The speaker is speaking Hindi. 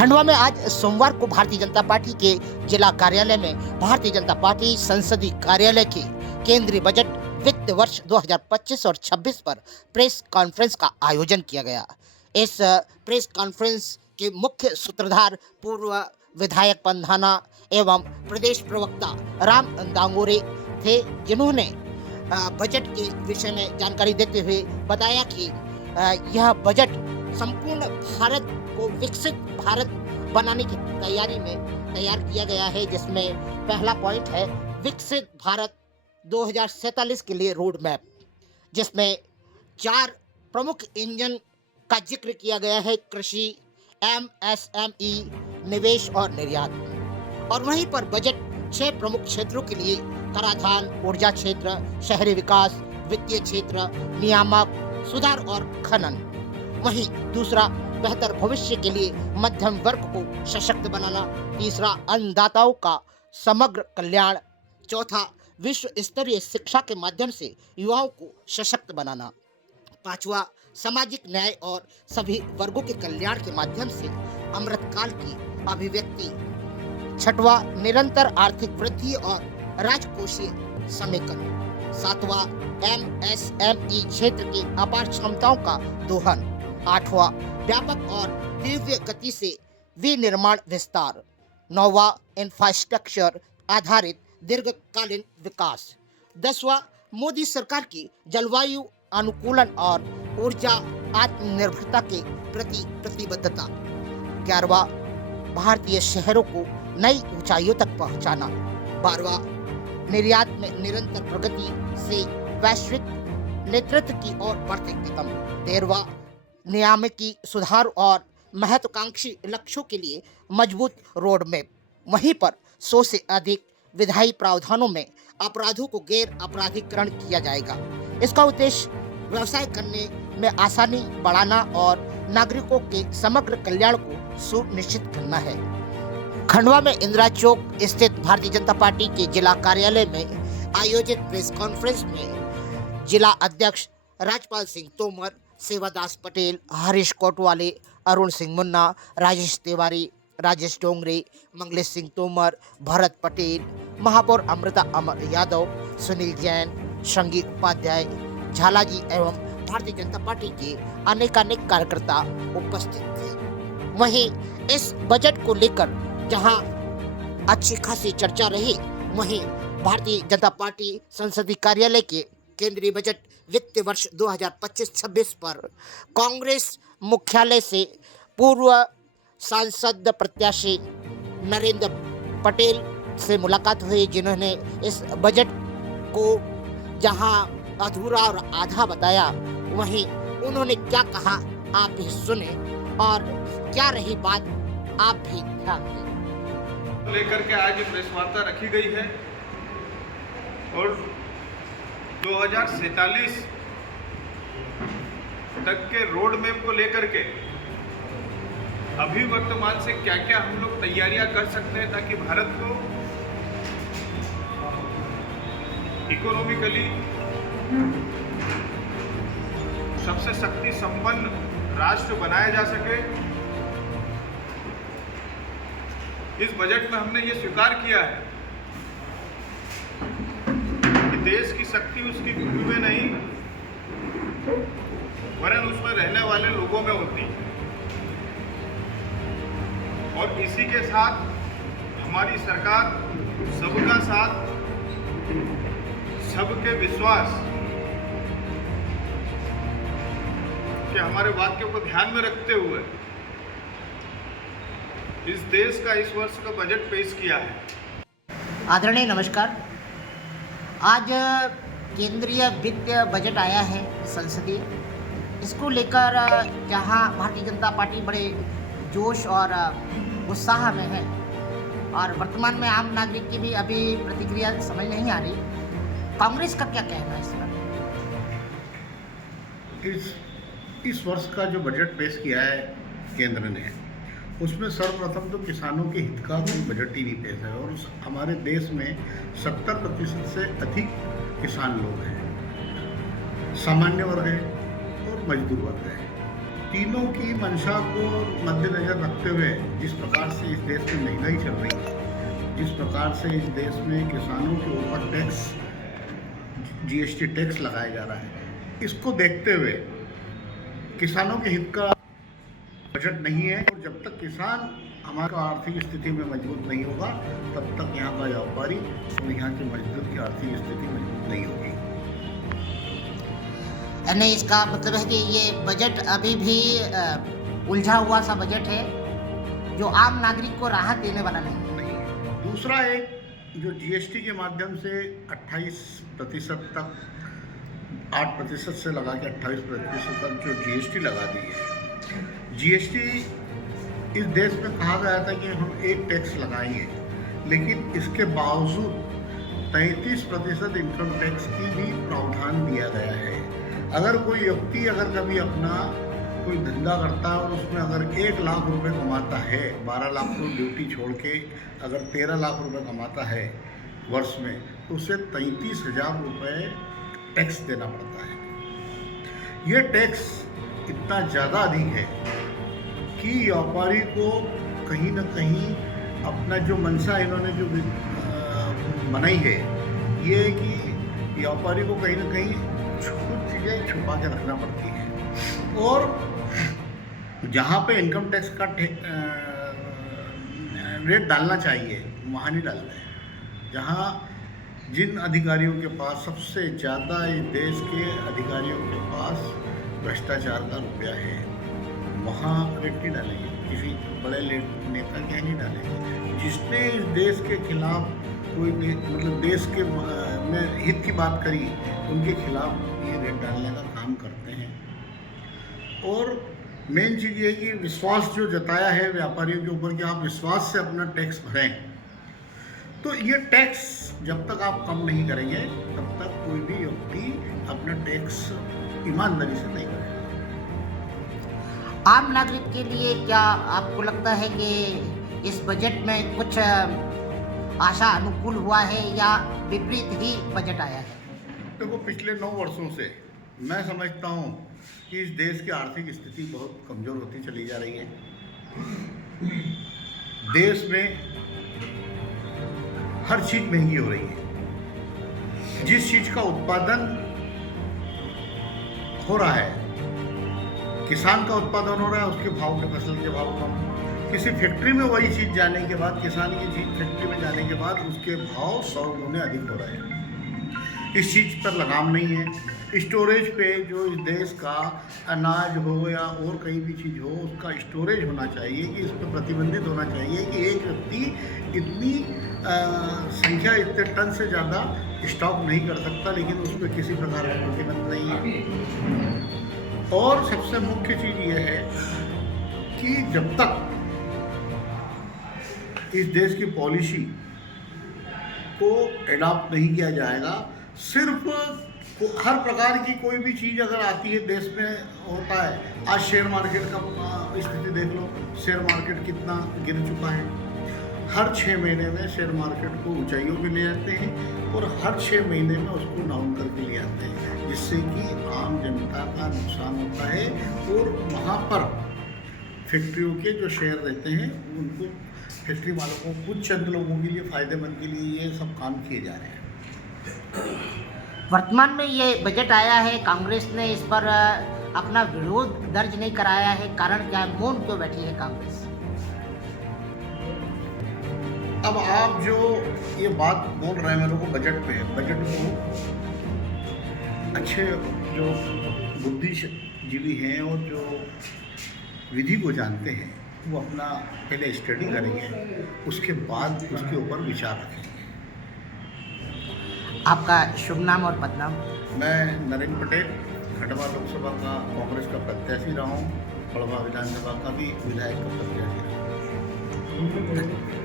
खंडवा में आज सोमवार को भारतीय जनता पार्टी के जिला कार्यालय में भारतीय जनता पार्टी संसदीय कार्यालय के केंद्रीय बजट वित्त वर्ष 2025 और 26 पर प्रेस कॉन्फ्रेंस का आयोजन किया गया। इस प्रेस कॉन्फ्रेंस के मुख्य सूत्रधार पूर्व विधायक पंधाना एवं प्रदेश प्रवक्ता राम दांगोरे थे, जिन्होंने बजट के विषय में जानकारी देते हुए बताया कि यह बजट संपूर्ण भारत को विकसित भारत बनाने की तैयारी में तैयार किया गया है, जिसमें पहला पॉइंट है विकसित भारत 2047 के लिए रोड मैप, जिसमें 4 प्रमुख इंजन का जिक्र किया गया है: कृषि, MSME, निवेश और निर्यात। और वहीं पर बजट 6 प्रमुख क्षेत्रों के लिए कराधान, ऊर्जा क्षेत्र, शहरी विकास, वित्तीय क्षेत्र, नियामक सुधार और खनन। वहीं दूसरा, बेहतर भविष्य के लिए मध्यम वर्ग को सशक्त बनाना। तीसरा, अन्नदाताओं का समग्र कल्याण। चौथा, विश्व स्तरीय शिक्षा के माध्यम से युवाओं को सशक्त बनाना। पांचवा, सामाजिक न्याय और सभी वर्गों के कल्याण के माध्यम से अमृतकाल की अभिव्यक्ति। छठवां, निरंतर आर्थिक वृद्धि और राजकोषीय समेकन। सातवां, MSME क्षेत्र की अपार क्षमताओं का दोहन। आठवां, व्यापक और तीव्र गति से विनिर्माण विस्तार। नौवां, इंफ्रास्ट्रक्चर आधारित दीर्घकालीन विकास। 10वां, मोदी सरकार की जलवायु अनुकूलन और ऊर्जा आत्मनिर्भरता के प्रति प्रतिबद्धता। 11वां, भारतीय शहरों को नई ऊंचाइयों तक पहुंचाना। 12वां, निर्यात में निरंतर प्रगति से वैश्विक नेतृत्व की ओर बढ़ते कदम। 13वां, नियामकी सुधार और महत्वाकांक्षी लक्ष्यों के लिए मजबूत रोड मैप। वहीं पर 100 से अधिक विधायी प्रावधानों में अपराधों को गैर अपराधीकरण किया जाएगा। इसका उद्देश्य व्यवसाय करने में आसानी बढ़ाना और नागरिकों के समग्र कल्याण को सुनिश्चित करना है। खंडवा में इंदिरा चौक स्थित भारतीय जनता पार्टी के जिला कार्यालय में आयोजित प्रेस कॉन्फ्रेंस में जिला अध्यक्ष राजपाल सिंह तोमर, सेवादास पटेल, हरीश कोटवाले, अरुण सिंह मुन्ना, राजेश तिवारी, राजेश डोंगरे, मंगलेश सिंह तोमर, भरत पटेल, महापौर अमृता अमर यादव, सुनील जैन, संगी उपाध्याय, झालाजी एवं भारतीय जनता पार्टी के अनेकानेक कार्यकर्ता उपस्थित थे। वहीं इस बजट को लेकर जहां अच्छी खासी चर्चा रही, वहीं भारतीय जनता पार्टी संसदीय कार्यालय के केंद्रीय बजट वित्त वर्ष 2025-26 पर कांग्रेस मुख्यालय से पूर्व सांसद प्रत्याशी नरेंद्र पटेल से मुलाकात हुई, जिन्होंने इस बजट को जहां अधूरा और आधा बताया, वहीं उन्होंने क्या कहा आप भी सुने, और क्या रही बात आप भी ध्यान दें। लेकर के आज प्रेस वार्ता रखी गई है और 2047 तक के रोड मैप को लेकर के अभी वर्तमान से क्या क्या हम लोग तैयारियां कर सकते हैं ताकि भारत को इकोनॉमिकली सबसे शक्ति संपन्न राष्ट्र बनाया जा सके। इस बजट में हमने ये स्वीकार किया है कि देश की शक्ति उसकी भूमि में नहीं वरन उसमें रहने वाले लोगों में होती है, और इसी के साथ हमारी सरकार सबका साथ, सबके विश्वास के हमारे वाक्यों को ध्यान में रखते हुए इस देश का इस वर्ष का बजट पेश किया है। आदरणीय नमस्कार। आज केंद्रीय वित्त बजट आया है संसदीय। इसको लेकर जहां भारतीय जनता पार्टी बड़े जोश और उत्साह में है, और वर्तमान में आम नागरिक की भी अभी प्रतिक्रिया समझ नहीं आ रही, कांग्रेस का क्या कहना है इस पर? इस वर्ष का जो बजट पेश किया है केंद्र ने, उसमें सर्वप्रथम तो किसानों के हित का कोई बजट ही नहीं पेश है, और हमारे देश में 70% से अधिक किसान लोग हैं, सामान्य वर्ग है और मजदूर वर्ग है। तीनों की मंशा को मद्देनजर रखते हुए जिस प्रकार से इस देश में महंगाई चल रही है, जिस प्रकार से इस देश में किसानों के ऊपर टैक्स, जीएसटी टैक्स लगाया जा रहा है, इसको देखते हुए किसानों के हित का बजट नहीं है। और जब तक किसान हमारा आर्थिक स्थिति में मजबूत नहीं होगा, तब तक यहाँ का व्यापारी और यहाँ के मजदूर की आर्थिक स्थिति मजबूत नहीं होगी। नहीं, इसका मतलब है कि ये बजट अभी भी उलझा हुआ सा बजट है जो आम नागरिक को राहत देने वाला नहीं है। दूसरा, एक जो जीएसटी के माध्यम से 28% तक 8% से लगा के 28% तक जो जीएसटी लगा दी है, जीएसटी इस देश में कहा गया था कि हम एक टैक्स लगाएंगे, लेकिन इसके बावजूद 33% इनकम टैक्स की भी प्रावधान दिया गया है। अगर कोई व्यक्ति अगर कभी अपना कोई धंधा करता है और उसमें अगर 1 लाख रुपए कमाता है, 12 लाख को ड्यूटी छोड़ के अगर 13 लाख रुपए कमाता है वर्ष में, तो उसे 33,000 रुपये टैक्स देना पड़ता है। ये टैक्स इतना ज़्यादा अधिक है कि व्यापारी को कहीं ना कहीं अपना जो मंशा इन्होंने जो बनाई है, ये कि व्यापारी को कहीं ना कहीं कुछ चीज़ें छुपा के रखना पड़ती है। और जहाँ पे इनकम टैक्स का रेट डालना चाहिए वहाँ नहीं डालते हैं। जहाँ जिन अधिकारियों के पास सबसे ज़्यादा इस देश के अधिकारियों के पास भ्रष्टाचार का रुपया है, वहाँ रेट नहीं डालेंगे, किसी बड़े नेता के नहीं डालेंगे। जिसने इस देश के खिलाफ कोई मतलब देश के में हित की बात करी, उनके खिलाफ ये रेट डालने का काम करते हैं। और मेन चीज़ ये है कि विश्वास जो जताया है व्यापारियों के ऊपर कि आप विश्वास से अपना टैक्स भरें, तो ये टैक्स जब तक आप कम नहीं करेंगे, तब तक कोई भी व्यक्ति अपना टैक्स ईमानदारी से नहीं करेगा। आम नागरिक के लिए क्या आपको लगता है कि इस बजट में कुछ आशा अनुकूल हुआ है या विपरीत ही बजट आया है? देखो, पिछले 9 वर्षों से मैं समझता हूँ कि इस देश की आर्थिक स्थिति बहुत कमज़ोर होती चली जा रही है। देश में हर चीज़ महंगी हो रही है। जिस चीज़ का उत्पादन हो रहा है, किसान का उत्पादन हो रहा है, उसके भाव के फसल के भाव कम। किसी फैक्ट्री में वही चीज़ जाने के बाद, किसान की चीज़ फैक्ट्री में जाने के बाद उसके भाव 100 गुने अधिक हो रहे हैं। इस चीज़ पर लगाम नहीं है। स्टोरेज पे जो इस देश का अनाज हो या और कहीं भी चीज़ हो, उसका स्टोरेज होना चाहिए कि इस पर प्रतिबंधित होना चाहिए कि एक व्यक्ति इतनी संख्या, इतने टन से ज़्यादा स्टॉक नहीं कर सकता, लेकिन उस पर किसी प्रकार का प्रतिबंध नहीं है। और सबसे मुख्य चीज़ ये है कि जब तक इस देश की पॉलिसी को एडॉप्ट नहीं किया जाएगा, सिर्फ हर प्रकार की कोई भी चीज़ अगर आती है देश में होता है। आज शेयर मार्केट का स्थिति देख लो, शेयर मार्केट कितना गिर चुका है। हर 6 महीने में शेयर मार्केट को ऊंचाइयों पे ले जाते हैं और हर 6 महीने में उसको डाउन करके ले आते हैं, जिससे कि आम जनता का नुकसान होता है। और वहाँ पर फैक्ट्रियों के जो शेयर रहते हैं, उनको फैक्ट्री वालों को, कुछ चंद लोगों के लिए फ़ायदेमंद के लिए ये सब काम किए जा रहे हैं। वर्तमान में ये बजट आया है, कांग्रेस ने इस पर अपना विरोध दर्ज नहीं कराया है, कारण क्या है? मौन क्यों बैठी है कांग्रेस? अब आप जो ये बात बोल रहे हैं मेरे को बजट पे, बजट को अच्छे जो बुद्धिजीवी हैं और जो विधि को जानते हैं, वो अपना पहले स्टडी करेंगे, उसके बाद उसके ऊपर विचार रखेंगे। आपका शुभ नाम और पदनाम? मैं नरेंद्र पटेल, खंडवा लोकसभा का कांग्रेस का प्रत्याशी रहा हूँ, खड़वा विधानसभा का भी विधायक का प्रत्याशी रहा हूँ।